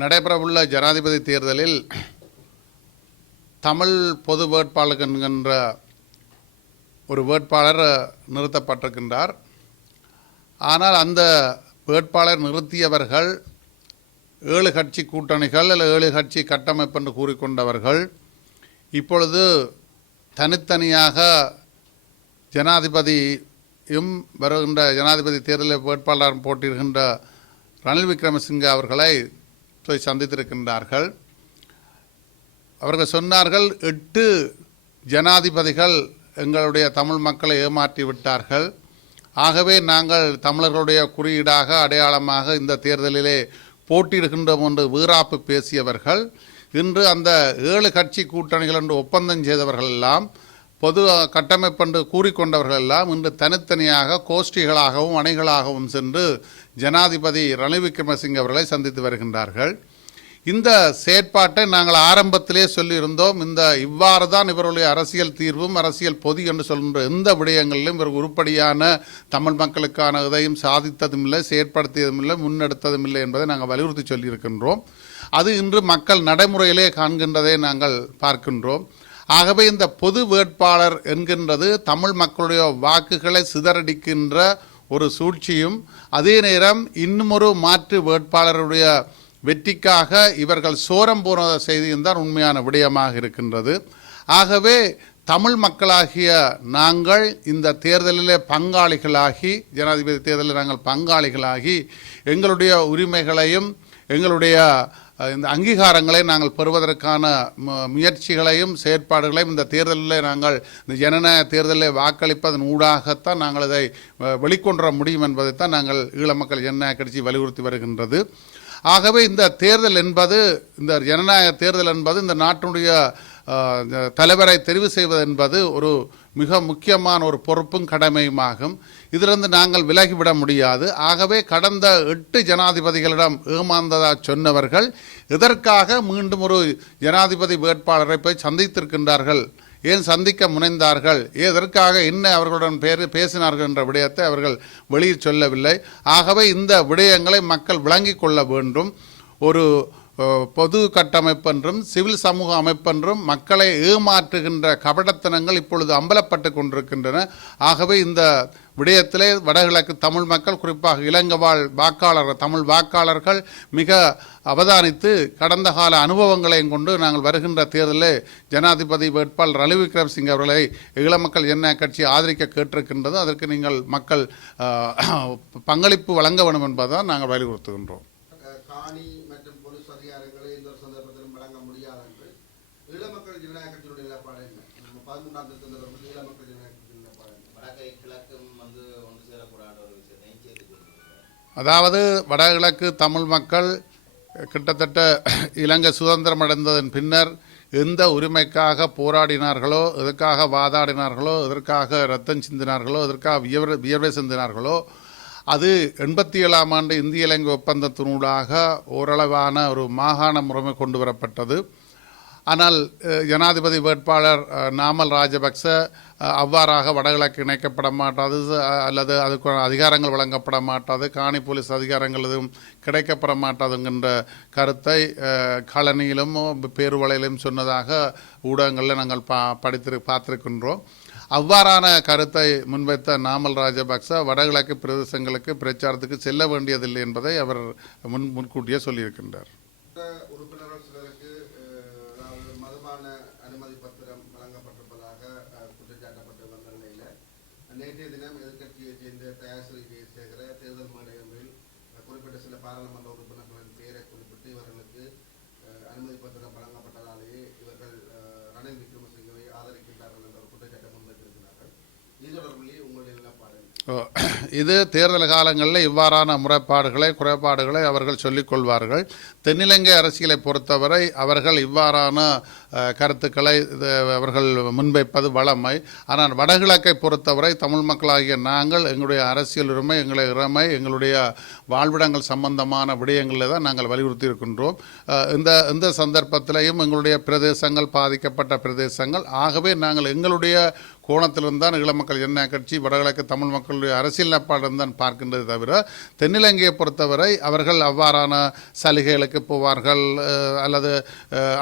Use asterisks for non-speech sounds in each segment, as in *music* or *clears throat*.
நடைபெறவுள்ள ஜனாதிபதி தேர்தலில் தமிழ் பொது வேட்பாளர் என்கின்ற ஒரு வேட்பாளர் நிறுத்தப்பட்டிருக்கின்றார். ஆனால் அந்த வேட்பாளர் நிறுத்தியவர்கள் ஏழு கட்சி கூட்டணிகள் அல்லது ஏழு கட்சி கட்டமைப்பு என்று கூறிக்கொண்டவர்கள். இப்பொழுது தனித்தனியாக ஜனாதிபதியும் வருகின்ற ஜனாதிபதி தேர்தலில் வேட்பாளர் போட்டியிடுகின்ற ரணில் விக்ரமசிங்க அவர்களை போய் சந்தித்திருக்கின்றார்கள். அவர்கள் சொன்னார்கள் எட்டு ஜனாதிபதிகள் எங்களுடைய தமிழ் மக்களை ஏமாற்றி விட்டார்கள். ஆகவே நாங்கள் தமிழர்களுடைய குறியீடாக அடையாளமாக இந்த தேர்தலிலே போட்டியிடுகின்றோம் என்று வீராப்பு பேசியவர்கள். இன்று அந்த ஏழு கட்சி கூட்டணிகள் என்று ஒப்பந்தம் செய்தவர்கள் எல்லாம் பொது கட்டமைப்பென்று கூறிக்கொண்டவர்கள் எல்லாம் இன்று தனித்தனியாக கோஷ்டிகளாகவும் அணைகளாகவும் சென்று ஜனாதிபதி ரணில் விக்ரமசிங்க அவர்களை சந்தித்து வருகின்றார்கள். இந்த செயற்பாட்டை நாங்கள் ஆரம்பத்திலே சொல்லியிருந்தோம். இந்த இவ்வாறு தான் இவருடைய அரசியல் தீர்வும் அரசியல் பொதி என்று சொல்கின்ற எந்த விடயங்களிலும் இவர் உருப்படியான தமிழ் மக்களுக்கான இதையும் சாதித்ததும் இல்லை செயற்படுத்தியதும் இல்லை முன்னெடுத்ததும் இல்லை என்பதை நாங்கள் வலியுறுத்தி சொல்லியிருக்கின்றோம். அது இன்று மக்கள் நடைமுறையிலே காண்கின்றதை நாங்கள் பார்க்கின்றோம். ஆகவே இந்த பொது வேட்பாளர் என்கின்றது தமிழ் மக்களுடைய வாக்குகளை சிதறடிக்கின்ற ஒரு சூழ்ச்சியும் அதே நேரம் இன்னுமொரு மாற்று வேட்பாளருடைய வெற்றிக்காக இவர்கள் சோரம் போன செய்தியும் தான் உண்மையான விடயமாக இருக்கின்றது. ஆகவே தமிழ் மக்களாகிய நாங்கள் இந்த தேர்தலிலே பங்காளிகளாகி ஜனாதிபதி தேர்தலில் நாங்கள் பங்காளிகளாகி எங்களுடைய உரிமைகளையும் எங்களுடைய இந்த அங்கீகாரங்களை நாங்கள் பெறுவதற்கான முயற்சிகளையும் செயற்பாடுகளையும் இந்த தேர்தலில் நாங்கள் இந்த ஜனநாயக தேர்தலில் வாக்களிப்பதன் ஊடாகத்தான் நாங்கள் இதை அஹ், முடியும் என்பதைத்தான் நாங்கள் ஈழ மக்கள் ஜனநாயக கட்சி வலியுறுத்தி வருகின்றது. ஆகவே இந்த தேர்தல் என்பது இந்த ஜனநாயக தேர்தல் என்பது இந்த நாட்டினுடைய இந்த தலைவரை தெரிவு செய்வது என்பது ஒரு மிக முக்கியமான ஒரு பொறுப்பும் கடமையுமாகும். இதிலிருந்து நாங்கள் விலகிவிட முடியாது. ஆகவே கடந்த எட்டு ஜனாதிபதிகளிடம் ஏமாந்ததா சொன்னவர்கள் இதற்காக மீண்டும் ஒரு ஜனாதிபதி வேட்பாளரை போய் சந்தித்திருக்கின்றார்கள். ஏன் சந்திக்க முனைந்தார்கள்? எதற்காக என்ன அவர்களுடன் பேர் பேசினார்கள் என்ற விடயத்தை அவர்கள் வெளியில் சொல்லவில்லை. ஆகவே இந்த விடயங்களை மக்கள் விளங்கிக் கொள்ள வேண்டும். ஒரு பொது கட்டமைப்பென்றும் சிவில் சமூக அமைப்பென்றும் மக்களை ஏமாற்றுகின்ற கபடத்தனங்கள் இப்பொழுது அம்பலப்பட்டு கொண்டிருக்கின்றன. ஆகவே இந்த விடயத்திலே வடகிழக்கு தமிழ் மக்கள் குறிப்பாக இளங்கவாழ் வாக்காளர் தமிழ் வாக்காளர்கள் மிக அவதானித்து கடந்த கால அனுபவங்களையும் கொண்டு நாங்கள் வருகின்ற தேர்தலில் ஜனாதிபதி வேட்பாளர் ரணில் விக்ரம்சிங் அவர்களை ஈழ மக்கள் என்ன கட்சி ஆதரிக்க கேட்டிருக்கின்றது அதற்கு நீங்கள் மக்கள் பங்களிப்பு வழங்க வேண்டும் என்பதுதான் நாங்கள் வலியுறுத்துகின்றோம் அஹ் காணி மற்றும் போலீஸ் அதிகாரங்களை எந்த ஒரு சந்தர்ப்பத்திலும் என்று ஈழ மக்கள் ஜனநாயக கட்சியினுடைய நிலைப்பாடு என்ன? நம்ம பதிமூன்றாம் தேதி சந்தர்ப்பத்தில் ஈழ மக்கள் ஜனநாயக கட்சியின் நிலைப்பாடு என்ன? வடக்கை கிழக்கும் வந்து ஒன்று சேரக்கூடாத ஒரு கொண்டிருக்கிறார் அதாவது வடகிழக்கு தமிழ் மக்கள் கிட்டத்தட்ட இலங்கை சுதந்திரம் அடைந்ததன் பின்னர் எந்த உரிமைக்காக போராடினார்களோ எதற்காக வாதாடினார்களோ எதற்காக ரத்தம் சிந்தினார்களோ எதற்காக வியர்வை வியர்வை சிந்தினார்களோ அது எண்பத்தி ஏழாம் ஆண்டு இந்திய இலங்கை ஒப்பந்தத்தினூடாக ஓரளவான ஒரு மாகாண முறைமை கொண்டு வரப்பட்டது. ஆனால் ஜனாதிபதி வேட்பாளர் நாமல் ராஜபக்ச அவ்வாறாக வடகிழக்கு இணைக்கப்பட மாட்டாது அல்லது அதுக்கு அதிகாரங்கள் வழங்கப்பட மாட்டாது காணி போலீஸ் அதிகாரங்கள் எதுவும் கிடைக்கப்பட மாட்டாதுங்கின்ற கருத்தை காலனியிலும் கழனியிலும் பேருவளையிலும் சொன்னதாக ஊடகங்களில் நாங்கள் பா படித்திரு பார்த்திருக்கின்றோம். அவ்வாறான கருத்தை முன்வைத்த நாமல் ராஜபக்ச வடகிழக்கு பிரதேசங்களுக்கு பிரச்சாரத்துக்கு செல்ல வேண்டியதில்லை என்பதை அவர் முன் முன்கூட்டியே சொல்லியிருக்கின்றார் மற்ற உறுப்பினர்கள் சிலருக்கு அஹ், அதாவது மதுபான அனுமதி பத்திரம் வழங்கப்பட்டிருப்பதாக அஹ், குற்றச்சாட்டப்பட்டு வந்த நிலையில நேற்றைய தினம் எதிர்க்கட்சியைச் சேர்ந்த தயாசிரி தேர்தல் மாநிலங்களில் குறிப்பிட்ட சில பாராளுமன்ற உறுப்பினர்களின் பெயரை குறிப்பிட்டு இவர்களுக்கு அனுமதி பத்திரம் வழங்கப்பட்டதாலேயே இவர்கள் ரணில் விக்ரமசிங்கவை ஆதரிக்கின்றார்கள் என்ற ஒரு குற்றச்சாட்டை முன்வைத்திருக்கிறார்கள். இது தொடர்பிலே உங்களுடைய நிலைப்பாடு *clears throat* இது தேர்தல் காலங்களில் இவ்வாறான முறைப்பாடுகளை குறைபாடுகளை அவர்கள் சொல்லிக்கொள்வார்கள் தென்னிலங்கை அரசியலை பொறுத்தவரை அவர்கள் இவ்வாறான கருத்துக்களை இது, அவர்கள் முன்வைப்பது வளமை. ஆனால் வடகிழக்கை பொறுத்தவரை தமிழ் மக்களாகிய நாங்கள் எங்களுடைய அரசியல் உரிமை எங்களுடைய இறமை எங்களுடைய வாழ்விடங்கள் சம்பந்தமான விடயங்களில் தான் நாங்கள் வலியுறுத்தி இருக்கின்றோம் இந்த இந்த சந்தர்ப்பத்திலையும் எங்களுடைய பிரதேசங்கள் பாதிக்கப்பட்ட பிரதேசங்கள் ஆகவே நாங்கள் எங்களுடைய கோணத்திலிருந்து தான் ஈழ மக்கள் என்ன கட்சி வடகிழக்கு தமிழ் மக்களுடைய அரசியல் நிலப்பாடு தான் பார்க்கின்றது தவிர தென்னிலங்கையை பொறுத்தவரை அவர்கள் அவ்வாறான சலுகைகளுக்கு போவார்கள் அல்லது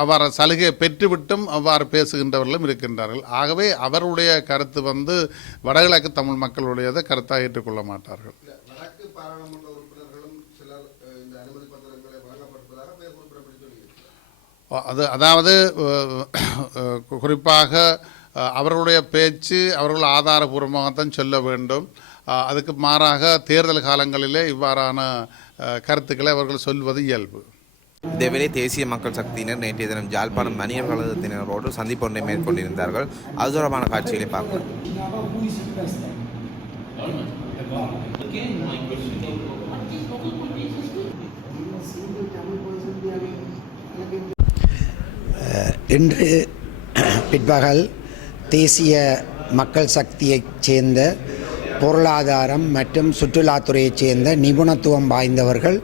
அவ்வாறான சலுகையை பெற்று பெற்றுவிட்டும் அவ்வாறு பேசுகின்றவர்களும் இருக்கின்றார்கள். ஆகவே அவருடைய கருத்து வந்து வடகிழக்கு தமிழ் மக்களுடையதை கருத்தாக ஏற்றுக்கொள்ள மாட்டார்கள். அது அதாவது குறிப்பாக அவர்களுடைய பேச்சு அவர்கள் ஆதாரபூர்வமாகத்தான் சொல்ல வேண்டும். அதுக்கு மாறாக தேர்தல் காலங்களிலே இவ்வாறான கருத்துக்களை அவர்கள் சொல்வது இயல்பு. இதேவேளை தேசிய மக்கள் சக்தியினர் நேற்றைய தினம் ஜாழ்ப்பாணம் மணியர் கழகத்தினரோடு சந்திப்பு ஒன்றை மேற்கொண்டிருந்தார்கள். அது தொடர்பான காட்சிகளை பார்க்கலாம். இன்று பிற்பகல் தேசிய மக்கள் சக்தியைச் சேர்ந்த பொருளாதாரம் மற்றும் சுற்றுலாத்துறையைச் சேர்ந்த நிபுணத்துவம் வாய்ந்தவர்கள்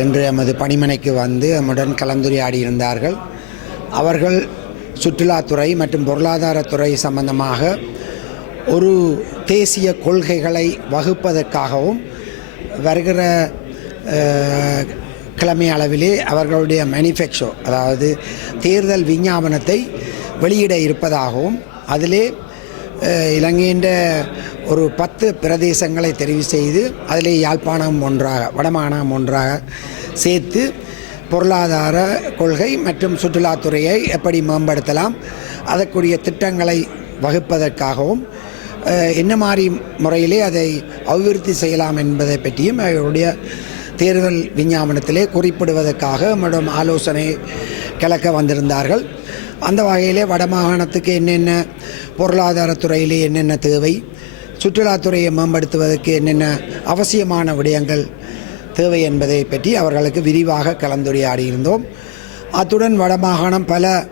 இன்று எமது பணிமனைக்கு வந்து நம்முடன் கலந்துரையாடி இருந்தார்கள் அவர்கள் சுற்றுலாத்துறை மற்றும் பொருளாதாரத்துறை சம்பந்தமாக ஒரு தேசிய கொள்கைகளை வகுப்பதற்காகவும் வருகிற கிழமை அளவிலே அவர்களுடைய மேனிஃபெக்சோ அதாவது தேர்தல் விஞ்ஞாபனத்தை வெளியிட இருப்பதாகவும் அதிலே இலங்கையின் ஒரு பத்து பிரதேசங்களை தெரிவு செய்து அதிலே யாழ்ப்பாணம் ஒன்றாக வடமாகாணம் ஒன்றாக சேர்த்து பொருளாதார கொள்கை மற்றும் சுற்றுலாத்துறையை எப்படி மேம்படுத்தலாம் அதற்குரிய திட்டங்களை வகுப்பதற்காகவும் என்ன மாதிரி முறையிலே அதை அபிவிருத்தி செய்யலாம் என்பதை பற்றியும் அவருடைய தேர்தல் விஞ்ஞாபனத்திலே குறிப்பிடுவதற்காக நம்மிடம் ஆலோசனை கிளக்க வந்திருந்தார்கள். அந்த வகையிலே வடமாகாணத்துக்கு என்னென்ன பொருளாதாரத்துறையிலே என்னென்ன தேவை சுற்றுலாத்துறையை மேம்படுத்துவதற்கு என்னென்ன அவசியமான விடயங்கள் தேவை என்பதை பற்றி அவர்களுக்கு விரிவாக கலந்துரையாடி இருந்தோம். அத்துடன் வடமாகாணம் பல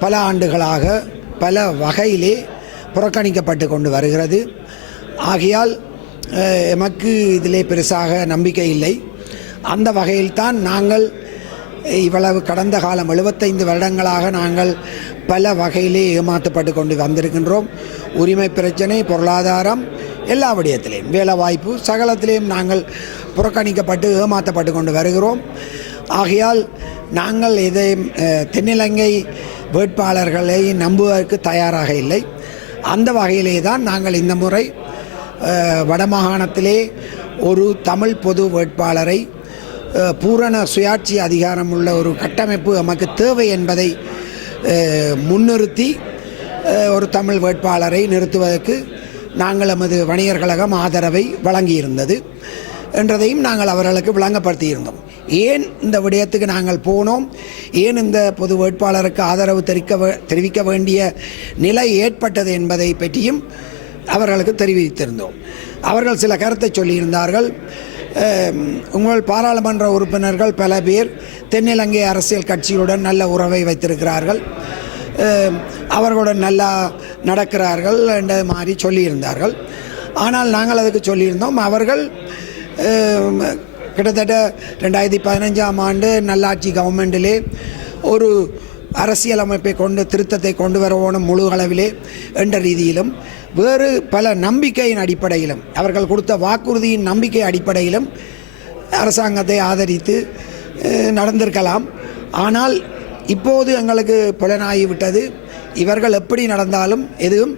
பல ஆண்டுகளாக பல வகையிலே புறக்கணிக்கப்பட்டு கொண்டு வருகிறது. ஆகையால் எமக்கு இதிலே பெருசாக நம்பிக்கை இல்லை. அந்த வகையில்தான் நாங்கள் இவ்வளவு கடந்த காலம் 75 வருடங்களாக நாங்கள் பல வகையிலே ஏமாற்றப்பட்டு கொண்டு வந்திருக்கின்றோம். உரிமை பிரச்சனை பொருளாதாரம் எல்லா விடயத்திலையும். வேலைவாய்ப்பு சகலத்திலையும் நாங்கள் புறக்கணிக்கப்பட்டு ஏமாற்றப்பட்டு கொண்டு வருகிறோம். ஆகையால் நாங்கள் இதை தென்னிலங்கை வேட்பாளர்களை நம்புவதற்கு தயாராக இல்லை. அந்த வகையிலே தான் நாங்கள் இந்த முறை வடமாகாணத்திலே ஒரு தமிழ் பொது வேட்பாளரை பூரண சுயாட்சி அதிகாரம் உள்ள ஒரு கட்டமைப்பு நமக்கு தேவை என்பதை முன்னிறுத்தி ஒரு தமிழ் வேட்பாளரை நிறுத்துவதற்கு நாங்கள் எமது வணிகர் கழகம் ஆதரவை வழங்கியிருந்தது என்றதையும் நாங்கள் அவர்களுக்கு விளங்கப்படுத்தியிருந்தோம். ஏன் இந்த விடயத்துக்கு நாங்கள் போனோம்? ஏன் இந்த பொது வேட்பாளருக்கு ஆதரவு தெரிவிக்க தெரிவிக்க வேண்டிய நிலை ஏற்பட்டது என்பதை பற்றியும் அவர்களுக்கு தெரிவித்திருந்தோம். அவர்கள் சில கருத்தை சொல்லியிருந்தார்கள். உங்கள் பாராளுமன்ற உறுப்பினர்கள் பல பேர் தென்னிலங்கை அரசியல் கட்சியுடன் நல்ல உறவை வைத்திருக்கிறார்கள். அவர்களுடன் நல்லா நடக்கிறார்கள் என்ற மாதிரி சொல்லியிருந்தார்கள். ஆனால் நாங்கள் அதுக்கு சொல்லியிருந்தோம் அவர்கள் கிட்டத்தட்ட ரெண்டாயிரத்தி பதினஞ்சாம் ஆண்டு நல்லாட்சி கவர்மெண்டிலே ஒரு அரசியலமைப்பை கொண்டு திருத்தத்தை கொண்டு வரவோனும் முழு அளவிலே என்ற ரீதியிலும் வேறு பல நம்பிக்கையின் அடிப்படையிலும் அவர்கள் கொடுத்த வாக்குறுதியின் நம்பிக்கை அடிப்படையிலும் அரசாங்கத்தை ஆதரித்து நடந்திருக்கலாம். ஆனால் இப்போது எங்களுக்கு புலனாகிவிட்டது. இவர்கள் எப்படி நடந்தாலும் எதுவும்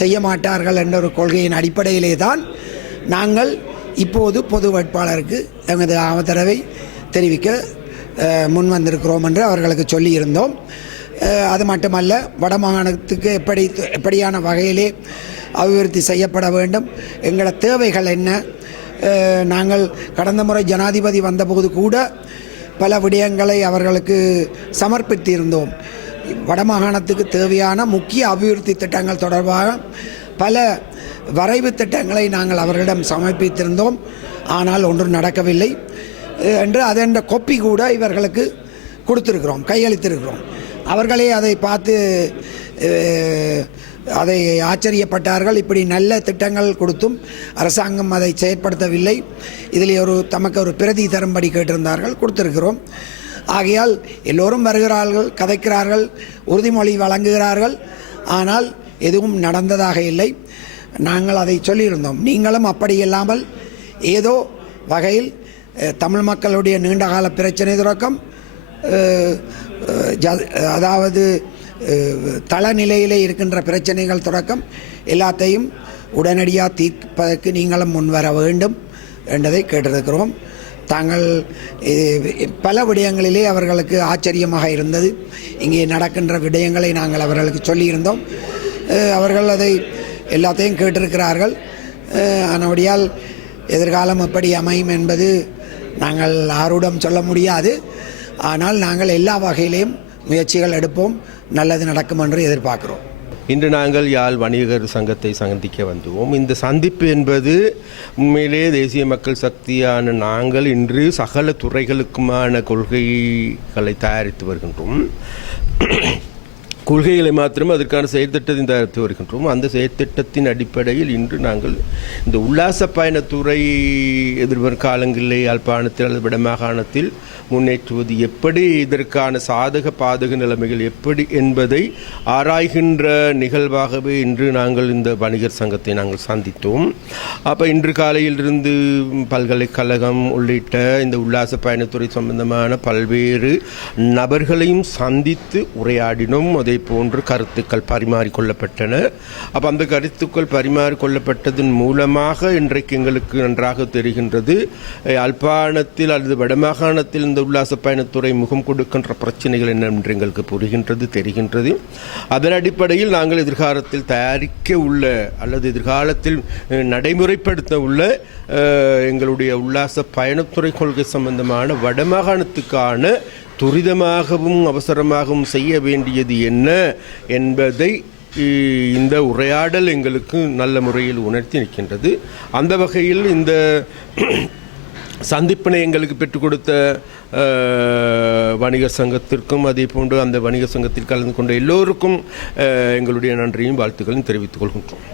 செய்ய மாட்டார்கள் என்ற ஒரு கொள்கையின் அடிப்படையிலே தான் நாங்கள் இப்போது பொது வேட்பாளருக்கு எமது ஆதரவை தெரிவிக்க முன் வந்திருக்கிறோம் என்று அவர்களுக்கு சொல்லியிருந்தோம். அது மட்டுமல்ல வடமாகாணத்துக்கு எப்படி எப்படியான வகையிலே அபிவிருத்தி செய்யப்பட வேண்டும் எங்களோட தேவைகள் என்ன? நாங்கள் கடந்த முறை ஜனாதிபதி வந்தபோது கூட பல விடயங்களை அவர்களுக்கு சமர்ப்பித்திருந்தோம். வடமாகாணத்துக்கு தேவையான முக்கிய அபிவிருத்தி திட்டங்கள் தொடர்பாக பல வரைவு திட்டங்களை நாங்கள் அவர்களிடம் சமர்ப்பித்திருந்தோம். ஆனால் ஒன்றும் நடக்கவில்லை. என்று அதென்ற கொப்பி கூட இவர்களுக்கு கொடுத்துருக்கிறோம் கையளித்திருக்கிறோம். அவர்களே அதை பார்த்து அதை ஆச்சரியப்பட்டார்கள். இப்படி நல்ல திட்டங்கள் கொடுத்தும் அரசாங்கம் அதை செயற்படுத்தவில்லை. இதில் ஒரு தமக்கு ஒரு பிரதி தரும்படி கேட்டிருந்தார்கள் கொடுத்திருக்கிறோம். ஆகையால் எல்லோரும் வருகிறார்கள் கதைக்கிறார்கள் உறுதிமொழி வழங்குகிறார்கள். ஆனால் எதுவும் நடந்ததாக இல்லை. நாங்கள் அதை சொல்லியிருந்தோம். நீங்களும் அப்படி இல்லாமல் ஏதோ வகையில் தமிழ் மக்களுடைய நீண்டகால பிரச்சனை தொடக்கம். ஜ- அதாவது தளநிலையிலே இருக்கின்ற பிரச்சனைகள் தொடக்கம். எல்லாத்தையும் உடனடியாக தீர்ப்பதற்கு நீங்களும் முன்வர வேண்டும் என்றதை கேட்டிருக்கிறோம். தாங்கள் இது, பல விடயங்களிலே அவர்களுக்கு ஆச்சரியமாக இருந்தது. இங்கே நடக்கின்ற விடயங்களை நாங்கள் அவர்களுக்கு சொல்லியிருந்தோம். அவர்கள் அதை எல்லாத்தையும் கேட்டிருக்கிறார்கள். ஆனபடியால் எதிர்காலம் எப்படி அமையும் என்பது நாங்கள் யாருடன் சொல்ல முடியாது. ஆனால் நாங்கள் எல்லா வகையிலையும் முயற்சிகள் எடுப்போம். நல்லது நடக்கும் என்று எதிர்பார்க்கிறோம். இன்று நாங்கள் யாழ் வணிகர் சங்கத்தை சந்திக்க வந்தோம் இந்த சந்திப்பு என்பது உண்மையிலே தேசிய மக்கள் சக்தியான நாங்கள் இன்று சகல துறைகளுக்குமான கொள்கைகளை தயாரித்து வருகின்றோம். கொள்கைகளை மாத்திரம் அதற்கான செயற்திட்டத்தை தயாரித்து வருகின்றோம். அந்த செயற்திட்டத்தின் அடிப்படையில் இன்று நாங்கள் இந்த உல்லாச பயணத்துறை எதிர்வரும் காலங்களிலே யாழ்ப்பாணத்தில் அல்லது வடமாகாணத்தில் முன்னேற்றுவது எப்படி இதற்கான சாதக பாதக நிலைமைகள் எப்படி என்பதை ஆராய்கின்ற நிகழ்வாகவே இன்று நாங்கள் இந்த வணிகர் சங்கத்தை நாங்கள் சந்தித்தோம். அப்போ இன்று காலையிலிருந்து பல்கலைக்கழகம் உள்ளிட்ட இந்த உல்லாச பயணத்துறை சம்பந்தமான பல்வேறு நபர்களையும் சந்தித்து உரையாடினோம். அதே போன்று கருத்துக்கள் பரிமாறிக்கொள்ளப்பட்டன அப்போ அந்த கருத்துக்கள் பரிமாறிக்கொள்ளப்பட்டதன் மூலமாக இன்றைக்கு எங்களுக்கு நன்றாக தெரிகின்றது. அஹ், யாழ்ப்பாணத்தில் அல்லது வடமாகாணத்தில் இந்த உல்லாச பயணத்துறை முகம் கொடுக்கின்ற பிரச்சனைகள் என்னென்று எங்களுக்கு புரிகின்றது தெரிகின்றது. அதன் அடிப்படையில் நாங்கள் எதிர்காலத்தில் தயாரிக்க உள்ள அல்லது எதிர்காலத்தில் நடைமுறைப்படுத்த உள்ள எங்களுடைய உல்லாச பயணத்துறை கொள்கை சம்பந்தமான வடமாகாணத்துக்கான துரிதமாகவும் அவசரமாகவும் செய்ய வேண்டியது என்ன என்பதை இந்த உரையாடல் எங்களுக்கு நல்ல முறையில் உணர்த்தி நிற்கின்றது. அந்த வகையில் இந்த சந்திப்பினை எங்களுக்கு பெற்றுக் கொடுத்த வணிகர் சங்கத்திற்கும் அதே போன்று அந்த வணிகர் சங்கத்தில் கலந்து கொண்ட எல்லோருக்கும் எங்களுடைய நன்றியும் வாழ்த்துக்களையும் தெரிவித்துக் கொள்கின்றோம்.